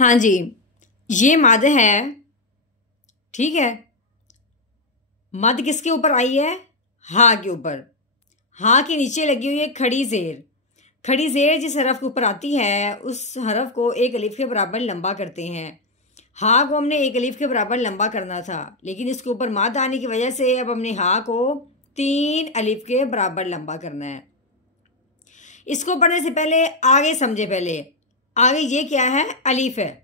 हाँ जी, ये मद है, ठीक है। मद किसके ऊपर आई है? हा के ऊपर। हा के नीचे लगी हुई है खड़ी जेर। खड़ी जेर जिस हरफ के ऊपर आती है उस हरफ को एक अलिफ के बराबर लंबा करते हैं। हा को हमने एक अलिफ के बराबर लंबा करना था, लेकिन इसके ऊपर मद आने की वजह से अब हमने हा को 3 अलिफ के बराबर लंबा करना है। इसको पढ़ने से पहले आगे समझे। पहले आगे ये क्या है? अलिफ है,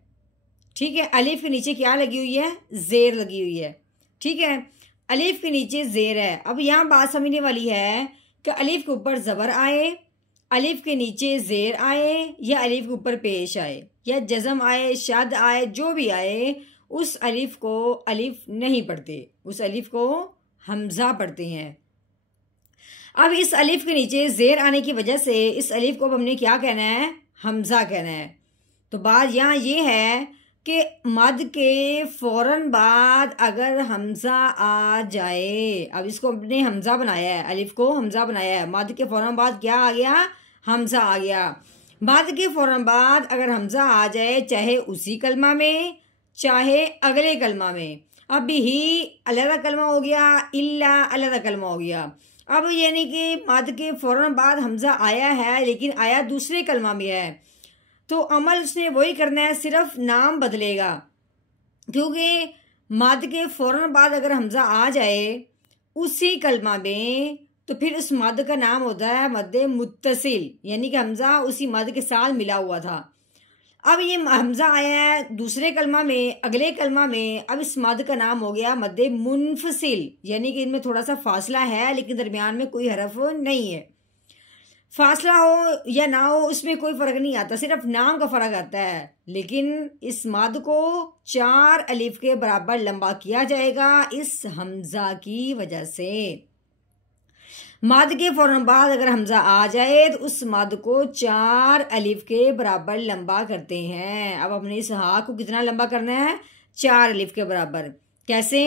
ठीक है। अलिफ के नीचे क्या लगी हुई है? जेर लगी हुई है, ठीक है। अलिफ के नीचे जेर है। अब यहाँ बात समझने वाली है कि अलिफ के ऊपर जबर आए, अलिफ के नीचे जेर आए, या अलिफ के ऊपर पेश आए, या जज़म आए, शद आए, जो भी आए, उस अलिफ को अलिफ नहीं पढ़ते, उस अलिफ को हमजा पढ़ते हैं। अब इस अलिफ के नीचे जेर आने की वजह से इस अलिफ को अब हमने क्या कहना है? हमजा कहना है। तो बात यहाँ ये है कि मद के फौरन बाद अगर हमजा आ जाए, अब इसको हमने हमजा बनाया है, अलिफ को हमजा बनाया है, मद के फौरन बाद क्या आ गया? हमजा आ गया। मद के फौरन बाद अगर हमजा आ जाए, चाहे उसी कलमा में चाहे अगले कलमा में, अब ही अलग कलमा हो गया, इल्ला अलग कलमा हो गया। अब यानी कि मद के फौरन बाद हमजा आया है लेकिन आया दूसरे कलमा में है, तो अमल उसने वही करना है, सिर्फ नाम बदलेगा। क्योंकि मद के फौरन बाद अगर हमजा आ जाए उसी कलमा में, तो फिर उस मद का नाम होता है मद मुत्तसिल, यानी कि हमजा उसी मद के साथ मिला हुआ था। अब ये हमजा आया है दूसरे कलमा में, अगले कलमा में, अब इस मद का नाम हो गया मद मुनफसिल, यानी कि इनमें थोड़ा सा फासला है लेकिन दरमियान में कोई हरफ नहीं है। फासला हो या ना हो उसमें कोई फर्क नहीं आता, सिर्फ नाम का फर्क आता है। लेकिन इस मद को 4 अलिफ के बराबर लंबा किया जाएगा इस हमजा की वजह से। मद के फौरन बाद अगर हमजा आ जाए तो उस मद को 4 अलिफ के बराबर लंबा करते हैं। अब हमने इस हा को कितना लंबा करना है? 4 अलिफ के बराबर। कैसे?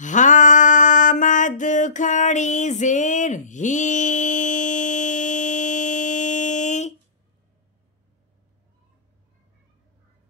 हा मद खड़ी जेर ही,